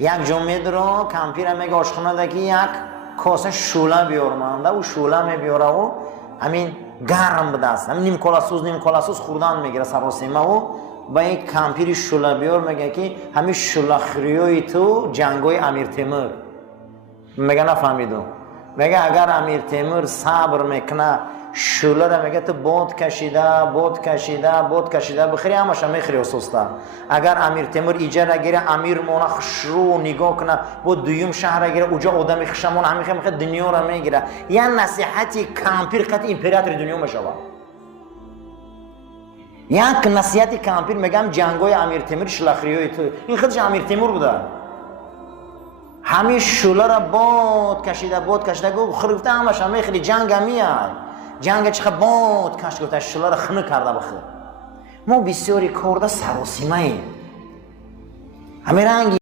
یک جمعه رو کمپیر هم میگه آشخانه یک کاسه شوله بیارمانده و شوله میبیاره و همین گرم به دست همین نیم کلاسوز خوردن میگیره سراسیمه و با این کمپیر شوله بیار میگه که همین شوله خریوی تو جنگوی امیر تیمور میگه نفهمیدو میگه اگر امیر تیمور صبر میکنه شوله را میگه تو بود کشیده بخری همش هم میخری و سسته اگر امیر تیمور ایجا را گیره امیر مونه خشرو نگاه کنه بود دویم شهر را گیره اوجا آدم خشمون همیخه میخه دنیا را میگیره یا نصیحتی کمپیر قطع امپراتور دنیا میشوه یک نصیحتی کمپیر میگم جنگای امیر تیمور شلخریوی تو این خودش امیر تیمور بوده همین شوله را بود کشیده گو خریفته همش هم میخری جنگ همیه جنگ چقدر بود کشت گفته شوله را خنه کرده بخیر ما بسیاری کرده سراسیمه ایم همه رنگی